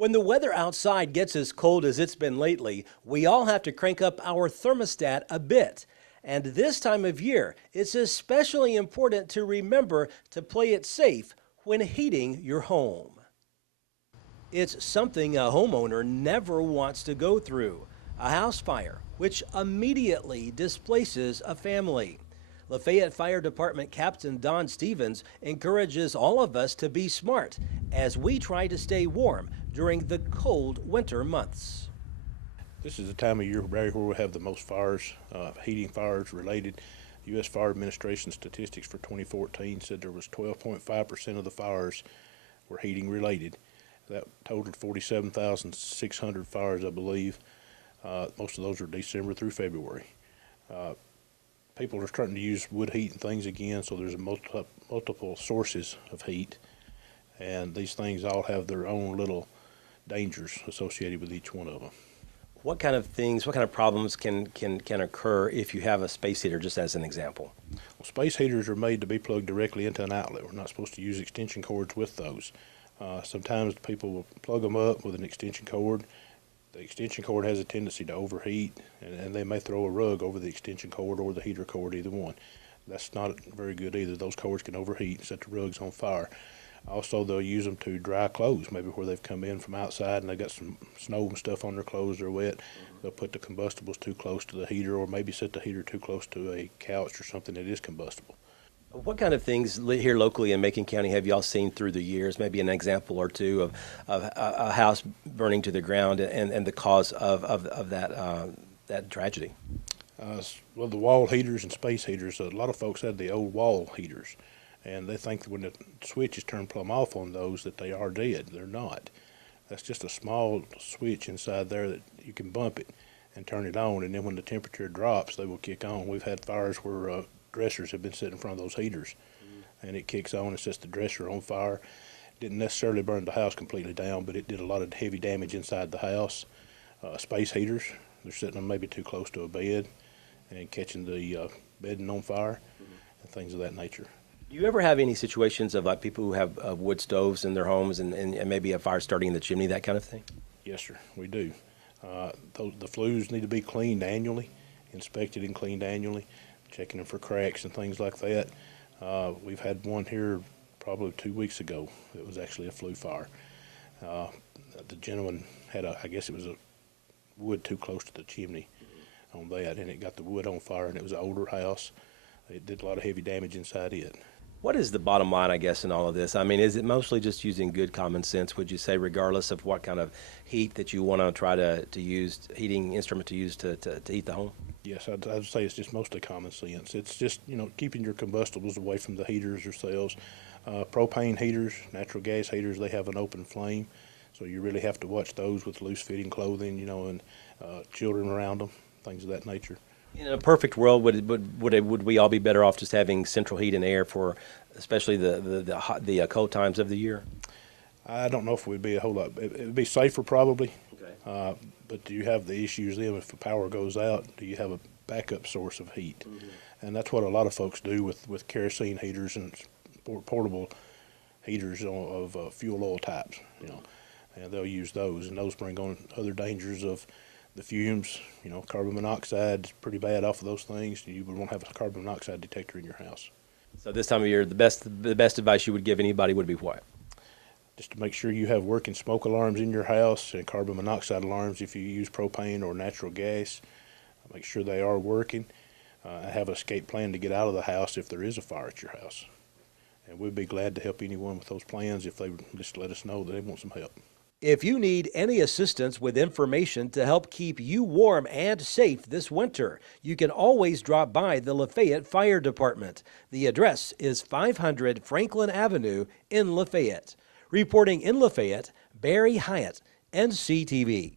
When the weather outside gets as cold as it's been lately, we all have to crank up our thermostat a bit. And this time of year, it's especially important to remember to play it safe when heating your home. It's something a homeowner never wants to go through, a house fire, which immediately displaces a family. Lafayette Fire Department Captain Don Stevens encourages all of us to be smart as we try to stay warm during the cold winter months. This is the time of year where we have the most fires, heating fires related. U.S. Fire Administration statistics for 2014 said there was 12.5% of the fires were heating related. That totaled 47,600 fires, I believe. Most of those are December through February. People are starting to use wood heat and things again, so there's multiple sources of heat, and these things all have their own little dangers associated with each one of them. What kind of problems can occur if you have a space heater, just as an example? Well, space heaters are made to be plugged directly into an outlet. We're not supposed to use extension cords with those. Sometimes people will plug them up with an extension cord. The extension cord has a tendency to overheat, and they may throw a rug over the extension cord or the heater cord, either one. That's not very good either. Those cords can overheat and set the rugs on fire. Also, they'll use them to dry clothes, maybe where they've come in from outside and they've got some snow and stuff on their clothes, they're wet. They'll put the combustibles too close to the heater, or maybe set the heater too close to a couch or something that is combustible. What kind of things here locally in Macon County have y'all seen through the years? Maybe an example or two of a house burning to the ground and the cause of that tragedy? Well, the wall heaters and space heaters, a lot of folks had the old wall heaters, and they think that when the switch is turned plumb off on those that they are dead. They're not. That's just a small switch inside there that you can bump it and turn it on, and then when the temperature drops, they will kick on. We've had fires where dressers have been sitting in front of those heaters, and it kicks on and sets the dresser on fire. Didn't necessarily burn the house completely down, but it did a lot of heavy damage inside the house. Space heaters, they're sitting them maybe too close to a bed and catching the bedding on fire and things of that nature. Do you ever have any situations of like people who have wood stoves in their homes and maybe a fire starting in the chimney, that kind of thing? Yes, sir, we do. The flues need to be cleaned annually, inspected and cleaned annually, checking them for cracks and things like that. We've had one here probably 2 weeks ago. It was actually a flue fire. The gentleman had I guess it was a wood too close to the chimney on that, and it got the wood on fire, and it was an older house. It did a lot of heavy damage inside it. What is the bottom line, I guess, in all of this? I mean, is it mostly just using good common sense, would you say, regardless of what kind of heat that you want to try to use, heating instrument to use to heat the home? Yes, I'd say it's just mostly common sense. It's just, keeping your combustibles away from the heaters yourselves. Propane heaters, natural gas heaters, they have an open flame, so you really have to watch those with loose-fitting clothing, and children around them, things of that nature. In a perfect world, would we all be better off just having central heat and air for especially the cold times of the year? I don't know if we'd be a whole lot. It would be safer probably. Okay. But do you have the issues then if the power goes out? Do you have a backup source of heat? And that's what a lot of folks do with kerosene heaters and portable heaters of fuel oil types. And they'll use those, and those bring on other dangers of the fumes. Carbon monoxide is pretty bad off of those things. You would want to have a carbon monoxide detector in your house. So this time of year, the best advice you would give anybody would be what? Just to make sure you have working smoke alarms in your house and carbon monoxide alarms if you use propane or natural gas. Make sure they are working. Have an escape plan to get out of the house if there is a fire at your house. And we'd be glad to help anyone with those plans if they would just let us know that they want some help. If you need any assistance with information to help keep you warm and safe this winter, you can always drop by the Lafayette Fire Department. The address is 500 Franklin Avenue in Lafayette. Reporting in Lafayette, Barry Hyatt, NCTV.